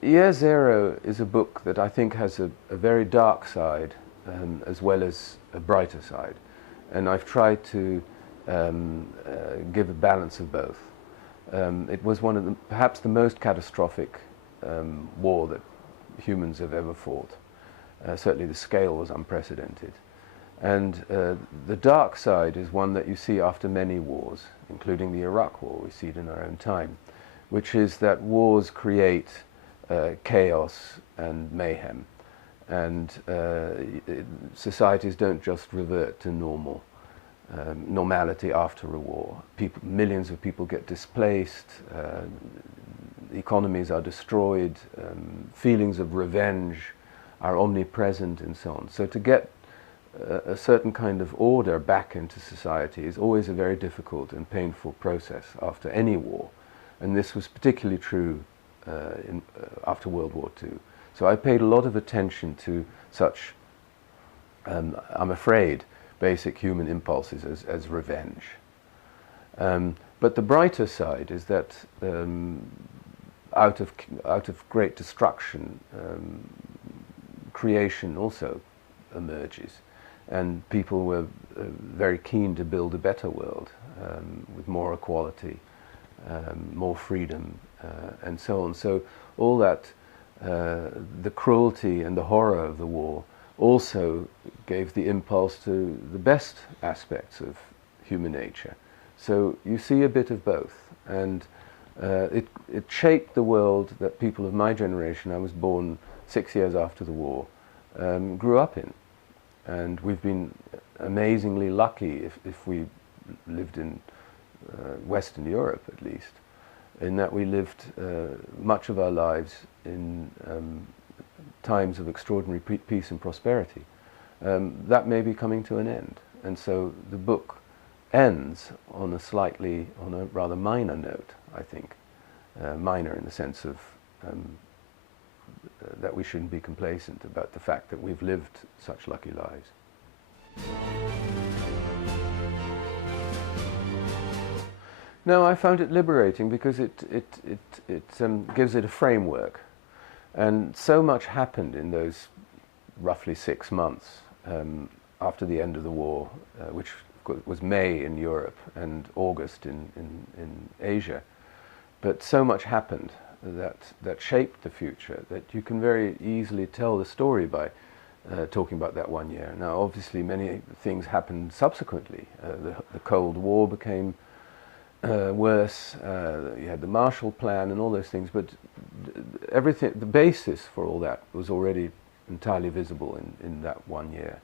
Year Zero is a book that I think has a very dark side as well as a brighter side. And I've tried to give a balance of both. It was one of perhaps the most catastrophic war that humans have ever fought. Certainly the scale was unprecedented. And the dark side is one that you see after many wars, including the Iraq War. We see it in our own time, which is that wars create chaos and mayhem. And societies don't just revert to normality after a war. Millions of people get displaced, economies are destroyed, feelings of revenge are omnipresent and so on. So to get a certain kind of order back into society is always a very difficult and painful process after any war. And this was particularly true after World War II. So I paid a lot of attention to such, I'm afraid, basic human impulses as revenge. But the brighter side is that out of great destruction, creation also emerges. And people were very keen to build a better world with more equality, more freedom, and so on. So all that, the cruelty and the horror of the war also gave the impulse to the best aspects of human nature. So you see a bit of both. And it shaped the world that people of my generation, I was born 6 years after the war, grew up in. And we've been amazingly lucky if we lived in Western Europe, at least, in that we lived much of our lives in times of extraordinary peace and prosperity. That may be coming to an end. And so the book ends on a rather minor note, I think. Minor in the sense of that we shouldn't be complacent about the fact that we've lived such lucky lives. No, I found it liberating because it gives it a framework. And so much happened in those roughly 6 months after the end of the war, which was May in Europe and August in Asia. But so much happened that shaped the future that you can very easily tell the story by talking about that 1 year. Now, obviously, many things happened subsequently. The Cold War became worse. You had the Marshall Plan and all those things, but everything, the basis for all that was already entirely visible in that 1 year.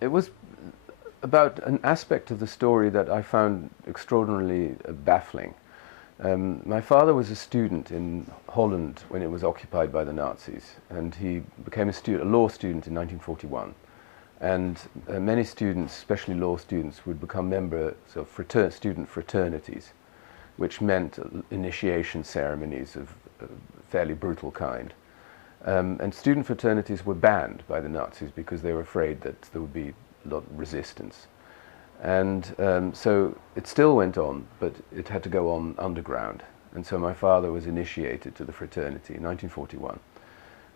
It was about an aspect of the story that I found extraordinarily baffling. My father was a student in Holland when it was occupied by the Nazis, and he became a law student in 1941. And many students, especially law students, would become members of student fraternities, which meant initiation ceremonies of a fairly brutal kind. And student fraternities were banned by the Nazis because they were afraid that there would be a lot of resistance. And so it still went on, but it had to go on underground. And so my father was initiated to the fraternity in 1941.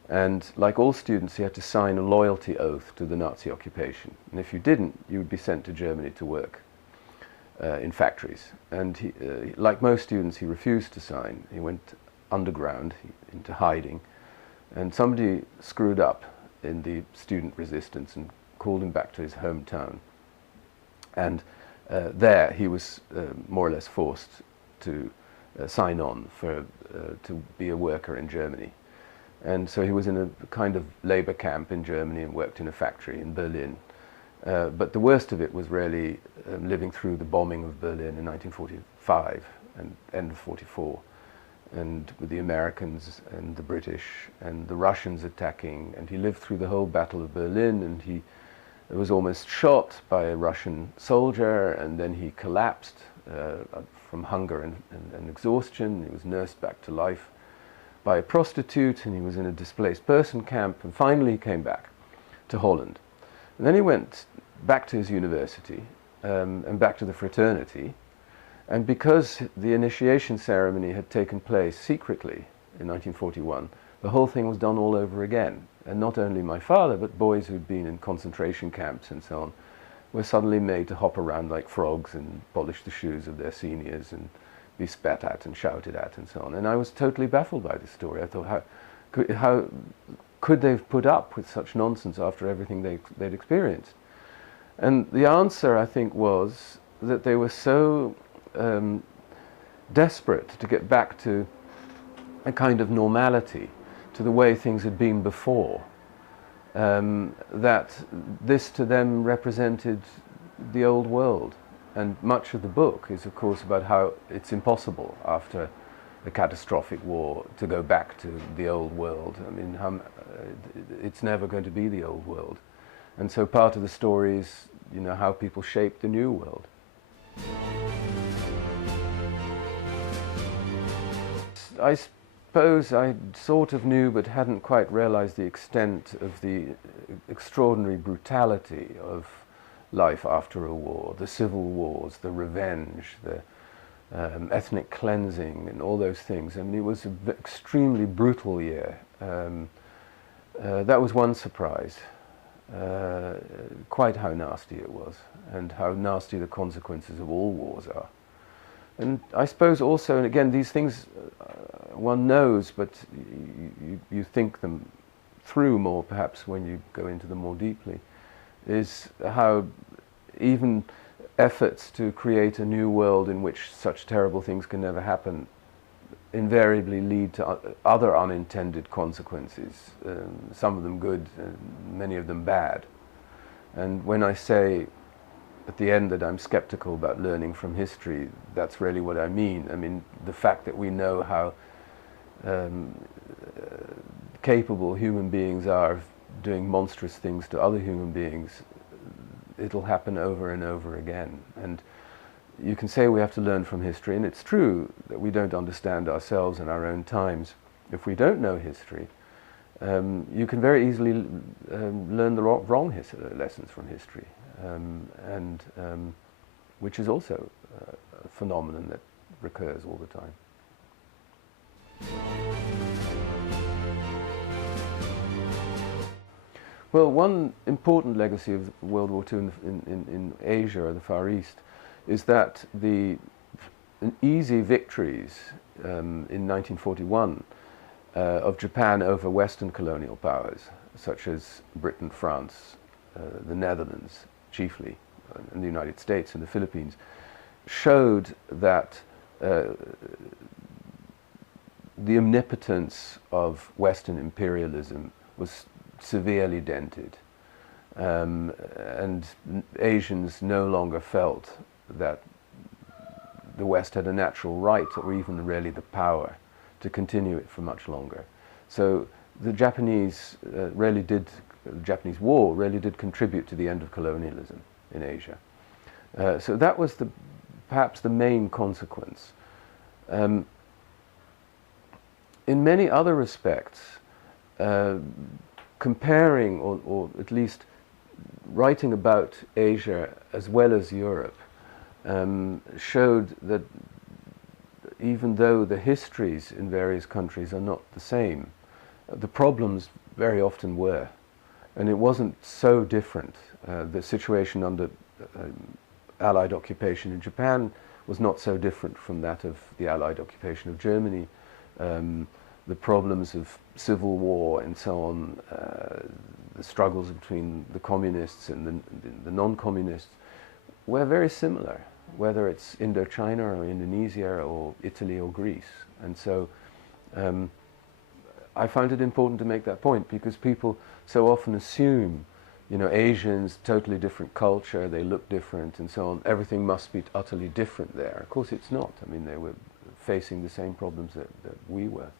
And like all students, he had to sign a loyalty oath to the Nazi occupation. And if you didn't, you would be sent to Germany to work in factories. And he, like most students, he refused to sign. He went underground into hiding. And somebody screwed up in the student resistance and called him back to his hometown. And there he was more or less forced to sign on to be a worker in Germany. And so he was in a kind of labor camp in Germany and worked in a factory in Berlin. But the worst of it was really living through the bombing of Berlin in 1945 and end of 44. And with the Americans and the British and the Russians attacking. And he lived through the whole Battle of Berlin, and he was almost shot by a Russian soldier, and then he collapsed from hunger and exhaustion. He was nursed back to life by a prostitute, and he was in a displaced person camp, and finally he came back to Holland. And then he went back to his university and back to the fraternity, And because the initiation ceremony had taken place secretly in 1941, the whole thing was done all over again. And not only my father, but boys who'd been in concentration camps and so on, were suddenly made to hop around like frogs and polish the shoes of their seniors and be spat at and shouted at and so on. And I was totally baffled by this story. I thought, how could they have put up with such nonsense after everything they'd experienced? And the answer, I think, was that they were so desperate to get back to a kind of normality, to the way things had been before, that this to them represented the old world. And much of the book is, of course, about how it's impossible after a catastrophic war to go back to the old world. I mean, it's never going to be the old world. And so part of the story is, you know, how people shaped the new world. I suppose I sort of knew but hadn't quite realized the extent of the extraordinary brutality of life after a war, the civil wars, the revenge, the ethnic cleansing and all those things. I mean, it was an extremely brutal year. That was one surprise, quite how nasty it was and how nasty the consequences of all wars are. And I suppose also, and again, these things one knows, but you think them through more perhaps when you go into them more deeply, is how even efforts to create a new world in which such terrible things can never happen invariably lead to other unintended consequences, some of them good, many of them bad. And when I say at the end that I'm skeptical about learning from history, that's really what I mean. I mean, the fact that we know how capable human beings are of doing monstrous things to other human beings, it'll happen over and over again. And you can say we have to learn from history, and it's true that we don't understand ourselves and our own times. If we don't know history, you can very easily learn the wrong lessons from history, which is also a phenomenon that recurs all the time. Well, one important legacy of World War II in Asia or the Far East is that the easy victories in 1941 of Japan over Western colonial powers, such as Britain, France, the Netherlands chiefly, and the United States and the Philippines, showed that the omnipotence of Western imperialism was severely dented, and Asians no longer felt that the West had a natural right or even really the power to continue it for much longer. So the Japanese Japanese war really did contribute to the end of colonialism in Asia. So that was perhaps the main consequence. In many other respects, comparing or at least writing about Asia as well as Europe showed that even though the histories in various countries are not the same, the problems very often were. And it wasn't so different. The situation under Allied occupation in Japan was not so different from that of the Allied occupation of Germany. The problems of civil war and so on, the struggles between the communists and the non-communists were very similar, whether it's Indochina or Indonesia or Italy or Greece. And so I found it important to make that point because people so often assume, you know, Asians, totally different culture, they look different and so on, everything must be utterly different there. Of course it's not. I mean, they were facing the same problems that we were.